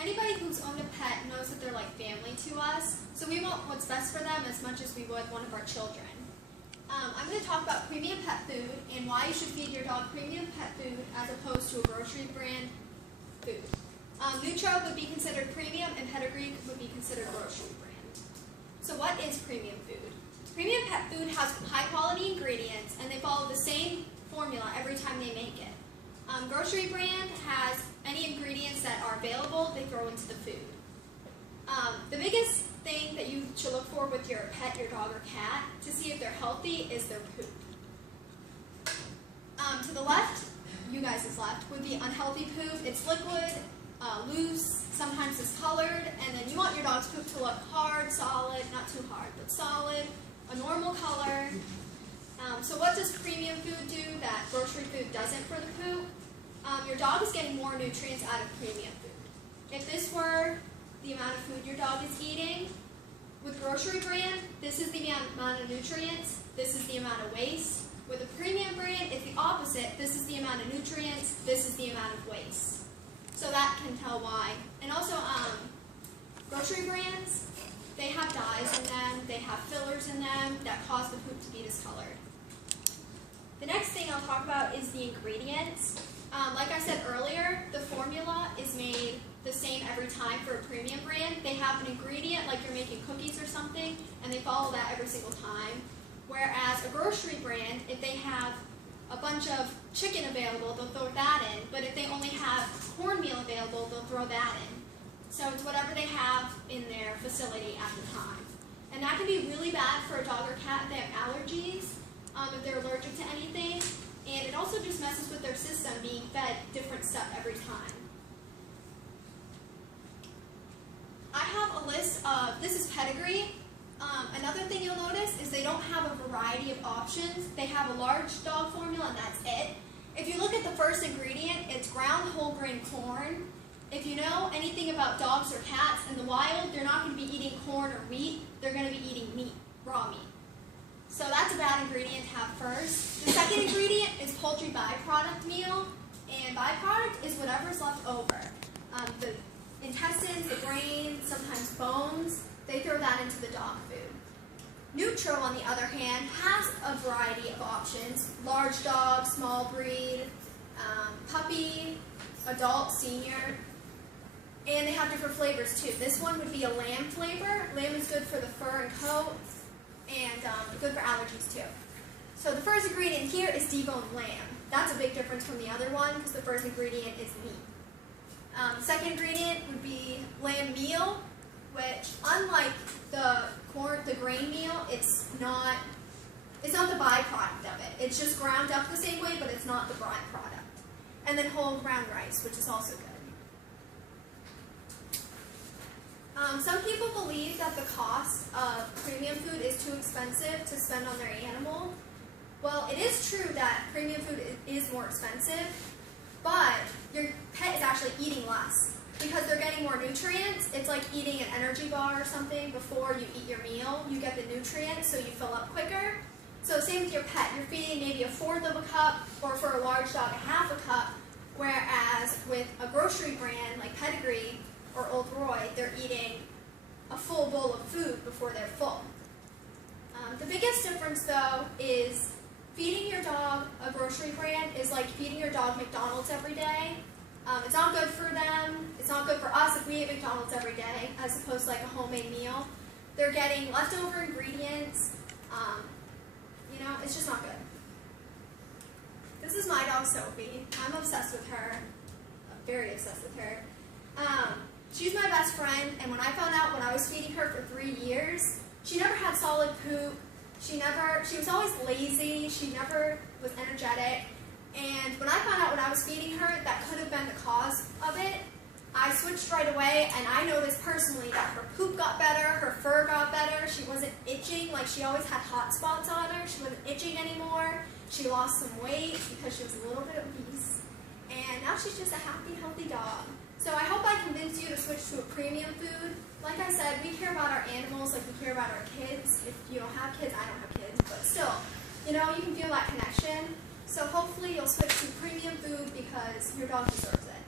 Anybody who's owned a pet knows that they're like family to us, so we want what's best for them as much as we would one of our children. I'm going to talk about premium pet food and why you should feed your dog premium pet food as opposed to a grocery brand food. Nutro would be considered premium and Pedigree would be considered grocery brand. So what is premium food? Premium pet food has high quality ingredients and they follow the same formula every time they make it. Grocery brand has any ingredients that are available, they throw into the food. The biggest thing that you should look for with your pet, your dog or cat, to see if they're healthy is their poop. To the left, you guys' left, would be unhealthy poop. It's liquid, loose, sometimes it's colored, and then you want your dog's poop to look hard, solid, not too hard, but solid, a normal color. So what does premium food do that grocery food doesn't for the poop? Your dog is getting more nutrients out of premium food. If this were the amount of food your dog is eating, with grocery brand, this is the amount of nutrients, this is the amount of waste. With a premium brand, it's the opposite. This is the amount of nutrients, this is the amount of waste. So that can tell why. And also, grocery brands, they have dyes in them, they have fillers in them that cause the poop to be discolored. The next thing I'll talk about is the ingredients. Like I said earlier, the formula is made the same every time for a premium brand. They have an ingredient like you're making cookies or something, and they follow that every single time. Whereas a grocery brand, if they have a bunch of chicken available, they'll throw that in. But if they only have cornmeal available, they'll throw that in. So it's whatever they have in their facility at the time. And that can be really bad for a dog or cat if they have allergies, if they're allergic to anything. And it also just messes with their system being fed different stuff every time. I have a list of, this is Pedigree. Another thing you'll notice is they don't have a variety of options. They have a large dog formula and that's it. If you look at the first ingredient, it's ground whole grain corn. If you know anything about dogs or cats in the wild, they're not going to be eating corn or wheat. They're going to be eating meat, raw meat. So that's a bad ingredient to have first. The second ingredient is poultry byproduct meal, and byproduct is whatever's left over. The intestines, the brain, sometimes bones, they throw that into the dog food. Nutro, on the other hand, has a variety of options. Large dog, small breed, puppy, adult, senior, and they have different flavors too. This one would be a lamb flavor. Lamb is good for the fur and coat, and good for allergies too. So the first ingredient here is deboned lamb. That's a big difference from the other one because the first ingredient is meat. The second ingredient would be lamb meal, which unlike the grain meal, it's not the byproduct of it. It's just ground up the same way, but it's not the byproduct. And then whole ground rice, which is also good. Some people believe that the cost of premium food is too expensive to spend on their animal. Well, it is true that premium food is more expensive, but your pet is actually eating less because they're getting more nutrients. It's like eating an energy bar or something before you eat your meal. You get the nutrients so you fill up quicker. So same with your pet. You're feeding maybe 1/4 of a cup, or for a large dog, 1/2 a cup, whereas with a grocery brand like Pedigree or Old Roy, they're eating a full bowl of food before they're full. The biggest difference, though, is feeding your dog a grocery brand is like feeding your dog McDonald's every day. It's not good for them. It's not good for us if we eat McDonald's every day, as opposed to like a homemade meal. They're getting leftover ingredients. It's just not good. This is my dog, Sophie. I'm obsessed with her. I'm very obsessed with her. She's my best friend, and when I found out when I was feeding her for 3 years, she never had solid poop. She was always lazy. She never was energetic. And when I found out when I was feeding her that could have been the cause of it, I switched right away, and I noticed personally that her poop got better, her fur got better, she wasn't itching like she always had hot spots on her. She wasn't itching anymore. She lost some weight because she was a little bit obese. And now she's just a happy, healthy dog. So I hope I convinced you to switch to a premium food. Like I said, we care about our animals like we care about our kids. If you don't have kids, I don't have kids, but still, you can feel that connection. So hopefully you'll switch to premium food because your dog deserves it.